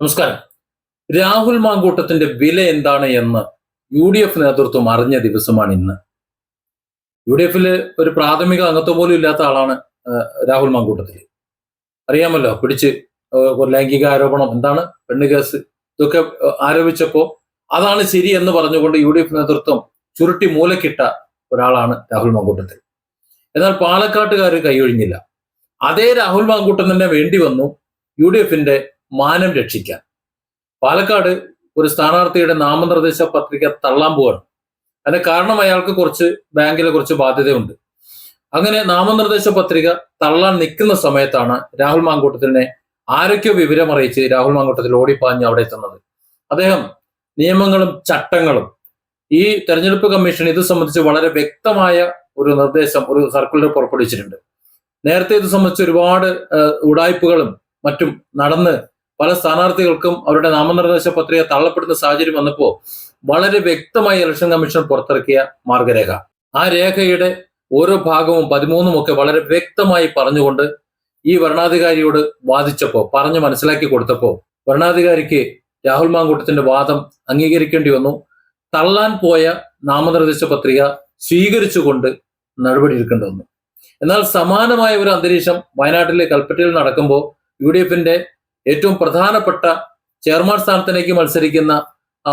നമസ്കാരം. രാഹുൽ മാങ്കൂട്ടത്തിന്റെ വില എന്താണ് എന്ന് UDF നേതൃത്വം അറിഞ്ഞ ദിവസമാണ് ഇന്ന്. UDF ഒരു പ്രാഥമിക അംഗത്വം പോലും ഇല്ലാത്ത ആളാണ് രാഹുൽ മാങ്കൂട്ടത്തിൽ. അറിയാമല്ലോ, പിടിച്ച് ലൈംഗിക ആരോപണം, എന്താണ് പെണ്ണ് കേസ്, ഇതൊക്കെ ആരോപിച്ചപ്പോ അതാണ് ശരി എന്ന് പറഞ്ഞുകൊണ്ട് UDF നേതൃത്വം ചുരുട്ടി മൂലക്കിട്ട ഒരാളാണ് രാഹുൽ മാങ്കൂട്ടത്തിൽ. എന്നാൽ പാലക്കാട്ടുകാർ കൈയൊഴിഞ്ഞില്ല. അതേ രാഹുൽ മാങ്കൂട്ടം തന്നെ വേണ്ടി വന്നു UDFന്റെ മാനം രക്ഷിക്കാൻ. പാലക്കാട് ഒരു സ്ഥാനാർത്ഥിയുടെ നാമനിർദ്ദേശ പത്രിക തള്ളാൻ പോവാണ്. അതിന്റെ കാരണം അയാൾക്ക് ബാങ്കിലെ കുറച്ച് ബാധ്യതയുണ്ട്. അങ്ങനെ നാമനിർദ്ദേശ പത്രിക തള്ളാൻ നിൽക്കുന്ന സമയത്താണ് രാഹുൽ മാങ്കൂട്ടത്തിനെ ആരൊക്കെയോ വിവരം അറിയിച്ച് രാഹുൽ മാങ്കൂട്ടത്തിൽ ഓടിപ്പാഞ്ഞ് അവിടെ എത്തുന്നത്. അദ്ദേഹം നിയമങ്ങളും ചട്ടങ്ങളും, ഈ തെരഞ്ഞെടുപ്പ് കമ്മീഷൻ ഇത് സംബന്ധിച്ച് വളരെ വ്യക്തമായ ഒരു നിർദ്ദേശം, ഒരു സർക്കുലർ പുറപ്പെടുവിച്ചിട്ടുണ്ട്. നേരത്തെ ഇത് സംബന്ധിച്ച് ഒരുപാട് ഉടായ്പകളും മറ്റും നടന്ന് പല സ്ഥാനാർത്ഥികൾക്കും അവരുടെ നാമനിർദ്ദേശ പത്രിക തള്ളപ്പെടുന്ന സാഹചര്യം വന്നപ്പോൾ വളരെ വ്യക്തമായി ഇലക്ഷൻ കമ്മീഷൻ പുറത്തിറക്കിയ മാർഗരേഖ, ആ രേഖയുടെ ഓരോ ഭാഗവും 13 ഒക്കെ വളരെ വ്യക്തമായി പറഞ്ഞുകൊണ്ട് ഈ വരണാധികാരിയോട് വാദിച്ചപ്പോൾ, പറഞ്ഞു മനസ്സിലാക്കി കൊടുത്തപ്പോൾ വരണാധികാരിക്ക് രാഹുൽ മാങ്കൂട്ടത്തിന്റെ വാദം അംഗീകരിക്കേണ്ടി വന്നു. തള്ളാൻ പോയ നാമനിർദ്ദേശ പത്രിക സ്വീകരിച്ചുകൊണ്ട് നടപടിയെടുക്കേണ്ടി വന്നു. എന്നാൽ സമാനമായ ഒരു അന്തരീക്ഷം വയനാട്ടിലെ കൽപ്പറ്റയിൽ നടക്കുമ്പോൾ UDFന്റെ ഏറ്റവും പ്രധാനപ്പെട്ട ചെയർമാൻ സ്ഥാനത്തിലേക്ക് മത്സരിക്കുന്ന ആ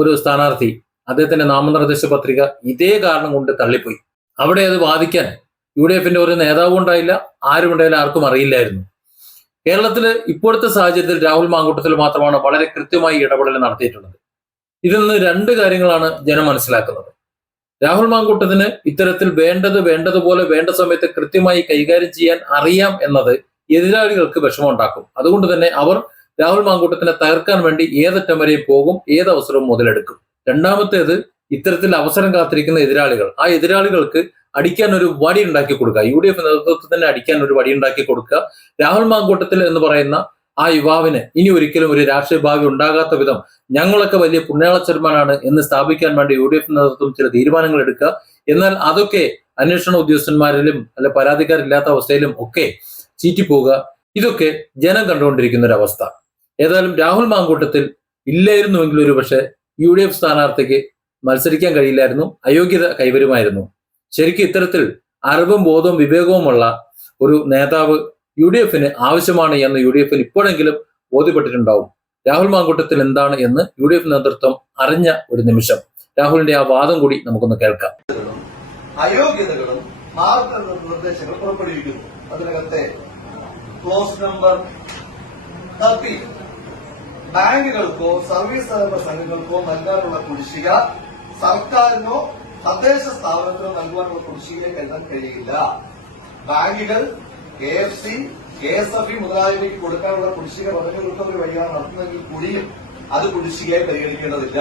ഒരു സ്ഥാനാർത്ഥി, അദ്ദേഹത്തിന്റെ നാമനിർദ്ദേശ പത്രിക ഇതേ കാരണം കൊണ്ട് തള്ളിപ്പോയി. അവിടെ അത് വാദിക്കാൻ UDFന്റെ ഒരു നേതാവും ഉണ്ടായില്ല, ആരും ഉണ്ടായില്ല, ആർക്കും അറിയില്ലായിരുന്നു. കേരളത്തില് ഇപ്പോഴത്തെ സാഹചര്യത്തിൽ രാഹുൽ മാങ്കൂട്ടത്തിൽ മാത്രമാണ് വളരെ കൃത്യമായി ഇടപെടൽ നടത്തിയിട്ടുള്ളത്. ഇതിൽ നിന്ന് രണ്ട് കാര്യങ്ങളാണ് ജനം മനസ്സിലാക്കുന്നത്. രാഹുൽ മാങ്കൂട്ടത്തിന് ഇത്തരത്തിൽ വേണ്ടതുപോലെ വേണ്ട സമയത്ത് കൃത്യമായി കൈകാര്യം ചെയ്യാൻ അറിയാം എന്നത് എതിരാളികൾക്ക് വിഷമമുണ്ടാക്കും. അതുകൊണ്ട് തന്നെ അവർ രാഹുൽ മാങ്കൂട്ടത്തിനെ തകർക്കാൻ വേണ്ടി ഏതറ്റം വരെയും പോകും, ഏതവസരവും മുതലെടുക്കും. രണ്ടാമത്തേത്, ഇത്തരത്തിൽ അവസരം കാത്തിരിക്കുന്ന എതിരാളികൾ, ആ എതിരാളികൾക്ക് അടിക്കാൻ ഒരു വടി ഉണ്ടാക്കി കൊടുക്കുക, UDF നേതൃത്വത്തിന് അടിക്കാൻ ഒരു വടി ഉണ്ടാക്കി കൊടുക്കുക. രാഹുൽ മാങ്കൂട്ടത്തിൽ എന്ന് പറയുന്ന ആ യുവാവിന് ഇനി ഒരിക്കലും ഒരു രാഷ്ട്രീയ ഭാവി ഉണ്ടാകാത്ത വിധം ഞങ്ങളൊക്കെ വലിയ പുണ്യാളച്ചന്മാരാണ് എന്ന് സ്ഥാപിക്കാൻ വേണ്ടി UDF നേതൃത്വം ചില തീരുമാനങ്ങൾ എടുക്കുക. എന്നാൽ അതൊക്കെ അന്വേഷണ ഉദ്യോഗസ്ഥന്മാരിലും അല്ലെ പരാതിക്കാരില്ലാത്ത അവസ്ഥയിലും ഒക്കെ ചീറ്റിപ്പോവുക. ഇതൊക്കെ ജനം കണ്ടുകൊണ്ടിരിക്കുന്ന ഒരു അവസ്ഥ. ഏതായാലും രാഹുൽ മാങ്കൂട്ടത്തിൽ ഇല്ലായിരുന്നുവെങ്കിൽ ഒരു പക്ഷേ UDF സ്ഥാനാർത്ഥിക്ക് മത്സരിക്കാൻ കഴിയില്ലായിരുന്നു, അയോഗ്യത കൈവരുമായിരുന്നു. ശരിക്കും ഇത്തരത്തിൽ അറിവും ബോധവും വിവേകവുമുള്ള ഒരു നേതാവ് UDFന് ആവശ്യമാണ് എന്ന് UDFന് ഇപ്പോഴെങ്കിലും ബോധ്യപ്പെട്ടിട്ടുണ്ടാവും. രാഹുൽ മാങ്കൂട്ടത്തിൽ എന്താണ് എന്ന് UDF നേതൃത്വം അറിഞ്ഞ ഒരു നിമിഷം രാഹുലിന്റെ ആ വാദം കൂടി നമുക്കൊന്ന് കേൾക്കാം. അയോഗ്യതകളും മാർഗനിർദ്ദേശങ്ങൾ പുറപ്പെടുവിക്കുന്നു. അതിനകത്തെ ക്ലോസ് നമ്പർ 30, ബാങ്കുകൾക്കോ സർവീസ് സഹകരണ സംഘങ്ങൾക്കോ നൽകാനുള്ള കുടിശ്ശിക സർക്കാരിനോ തദ്ദേശ സ്ഥാപനത്തിനോ നൽകുവാനുള്ള കുടിശ്ശികയിലേക്ക് എഴുതാൻ കഴിയില്ല. ബാങ്കുകൾ KFC, KSFE മുതലായവയ്ക്ക് കൊടുക്കാനുള്ള കുടിശ്ശിക പദ്ധതികൾക്ക് വഴിയാണ് നടത്തുന്നതെങ്കിൽ കൂടിയും അത് കുടിശ്ശികയായി പരിഗണിക്കേണ്ടതില്ല.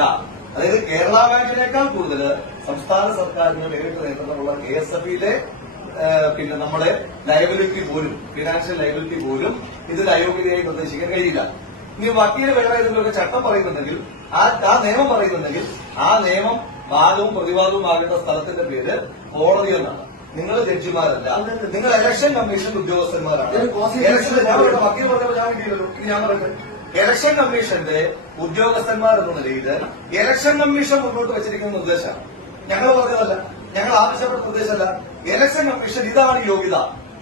അതായത് കേരള ബാങ്കിനേക്കാൾ കൂടുതൽ സംസ്ഥാന സർക്കാരിന് നേരിട്ട് നിയന്ത്രണമുള്ള KSFEയിലെ നമ്മുടെ ലയബിലിറ്റി പോലും, ഫിനാൻഷ്യൽ ലയബിലിറ്റി പോലും ഇതിൽ അയോഗ്യതയായി നിർദ്ദേശിക്കാൻ കഴിയില്ല. ഇനി വക്കീല് വേറെ ഏതെങ്കിലുമൊക്കെ ചട്ടം പറയുന്നുണ്ടെങ്കിൽ, ആ നിയമം പറയുന്നുണ്ടെങ്കിൽ, ആ നിയമം വാദവും പ്രതിവാദവും ആകേണ്ട സ്ഥലത്തിന്റെ പേര് കോടതി എന്നാണ്. നിങ്ങൾ ജഡ്ജിമാരല്ല, നിങ്ങൾ ഇലക്ഷൻ കമ്മീഷൻ ഉദ്യോഗസ്ഥന്മാരാണ്. വക്കീൽ പറഞ്ഞപ്പോൾ ഞാൻ കിട്ടിയില്ലല്ലോ, ഇനി ഞാൻ പറയട്ടെ. ഇലക്ഷൻ കമ്മീഷന്റെ ഉദ്യോഗസ്ഥന്മാർ എന്ന നിലയിൽ ഇലക്ഷൻ കമ്മീഷൻ മുന്നോട്ട് വെച്ചിരിക്കുന്ന നിർദ്ദേശമാണ്, ഞങ്ങൾ പറഞ്ഞതല്ല, ഞങ്ങൾ ആവശ്യപ്പെട്ട നിർദ്ദേശമല്ല. ഇലക്ഷൻ കമ്മീഷൻ ഇതാണ് യോഗ്യത,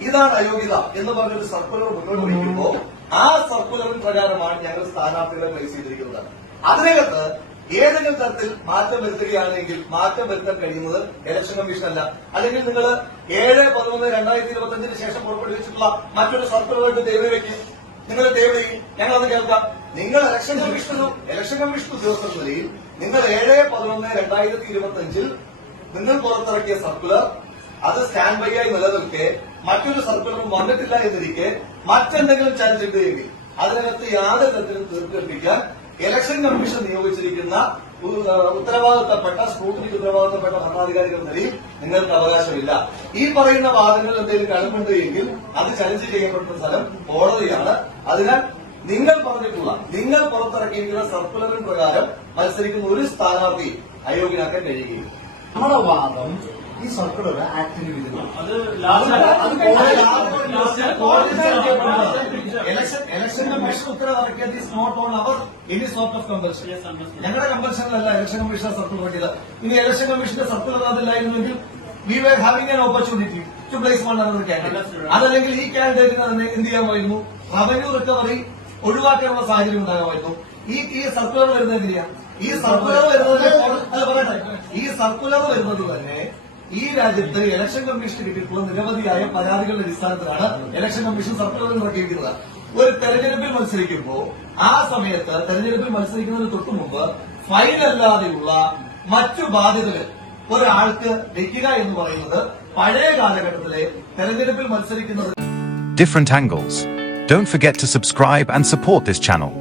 ഇതാണ് അയോഗ്യത എന്ന് പറഞ്ഞൊരു സർക്കുലർ മുന്നോട്ട് വയ്ക്കുമ്പോൾ ആ സർക്കുലറിന് പ്രകാരമാണ് ഞങ്ങൾ സ്ഥാനാർത്ഥികളെ പ്ലേസ് ചെയ്തിരിക്കുന്നത്. അതിനകത്ത് ഏതെങ്കിലും തരത്തിൽ മാറ്റം വരുത്തുകയാണെങ്കിൽ മാറ്റം വരുത്താൻ കഴിയുന്നത് ഇലക്ഷൻ കമ്മീഷൻ അല്ല. അല്ലെങ്കിൽ നിങ്ങൾ 7/11/2025 ശേഷം പുറപ്പെടുവിച്ചിട്ടുള്ള മറ്റൊരു സർക്കുലറായിട്ട് ദയവ് വയ്ക്കും, നിങ്ങൾ ദയവ് ചെയ്യും, ഞങ്ങളത് കേൾക്കാം. നിങ്ങൾ ഇലക്ഷൻ കമ്മീഷൻ ഉദ്യോഗസ്ഥർ നിലയിൽ നിങ്ങൾ 7/11/2025 നിങ്ങൾ പുറത്തിറക്കിയ സർക്കുലർ അത് സ്റ്റാൻഡ് ബൈ ആയി നിലനിൽക്കെ മറ്റൊരു സർക്കുലറും വന്നിട്ടില്ല എന്നിരിക്കെ മറ്റെന്തെങ്കിലും ചർച്ചയുണ്ടെങ്കിൽ അതിനകത്ത് യാതൊരു തരത്തിലും തീർപ്പിക്കാൻ ഇലക്ഷൻ കമ്മീഷൻ നിയോഗിച്ചിരിക്കുന്ന ഉത്തരവാദിത്തപ്പെട്ട ഭരണാധികാരികൾ നിലയിൽ നിങ്ങൾക്ക് അവകാശമില്ല. ഈ പറയുന്ന വാദങ്ങളിൽ എന്തെങ്കിലും കടമ്പുണ്ട് എങ്കിൽ അത് ചലഞ്ച് ചെയ്യപ്പെടുന്ന സ്ഥലം കോടതിയാണ്. അതിനാൽ നിങ്ങൾ പുറത്തിറക്കിയിരിക്കുന്ന സർക്കുലറിന് പ്രകാരം മത്സരിക്കുന്ന ഒരു സ്ഥാനാർത്ഥി അയോഗ്യനാക്കാൻ കഴിയുകയില്ല. നമ്മുടെ വാദം ഈ സർക്കുലർ ആക്ടിന് വിരുദ്ധമാണ്. അത് ഇലക്ഷൻ കമ്മീഷൻ ഉത്തരവിറക്കിയത് is not on our any sort of compulsion. ഞങ്ങളുടെ കമ്പൽഷനിലല്ല ഇലക്ഷൻ കമ്മീഷൻ സർക്കുലർ വേണ്ടിയത്. ഇനി ഇലക്ഷൻ കമ്മീഷന്റെ സർക്കുലർ അതില്ലായിരുന്നെങ്കിൽ we were having an opportunity to place one another candidate. അതല്ലെങ്കിൽ ഈ കാൻഡിഡേറ്റിനെ തന്നെ എന്ത് ചെയ്യാമായിരുന്നു? റവന്യൂ റിക്കവറി ഒഴിവാക്കാനുള്ള സാഹചര്യം ഉണ്ടാകുമായിരുന്നു. ഈ സർക്കുലർ വരുന്നത് എങ്ങനെയാ? ഈ സർക്കുലർ വരുന്നത് തന്നെ ഈ രാജ്യത്ത് ഇലക്ഷൻ കമ്മീഷന് കിട്ടിയിട്ടുള്ള നിരവധിയായ പരാതികളുടെ അടിസ്ഥാനത്തിലാണ് ഇലക്ഷൻ കമ്മീഷൻ സർക്കുലർ ഇറക്കിയിരിക്കുന്നത്. ഒരു തെരഞ്ഞെടുപ്പിൽ മത്സരിക്കുമ്പോൾ ആ സമയത്ത് തെരഞ്ഞെടുപ്പിൽ മത്സരിക്കുന്നതിന് തൊട്ടു മുമ്പ് ഫൈനല്ലാതെയുള്ള മറ്റു ബാധ്യതകൾ ഒരാൾക്ക് വെക്കുക എന്ന് പറയുന്നത് പഴയ കാലഘട്ടത്തിലെ തെരഞ്ഞെടുപ്പിൽ മത്സരിക്കുന്നത്. Different angles. Don't forget to subscribe and support this channel.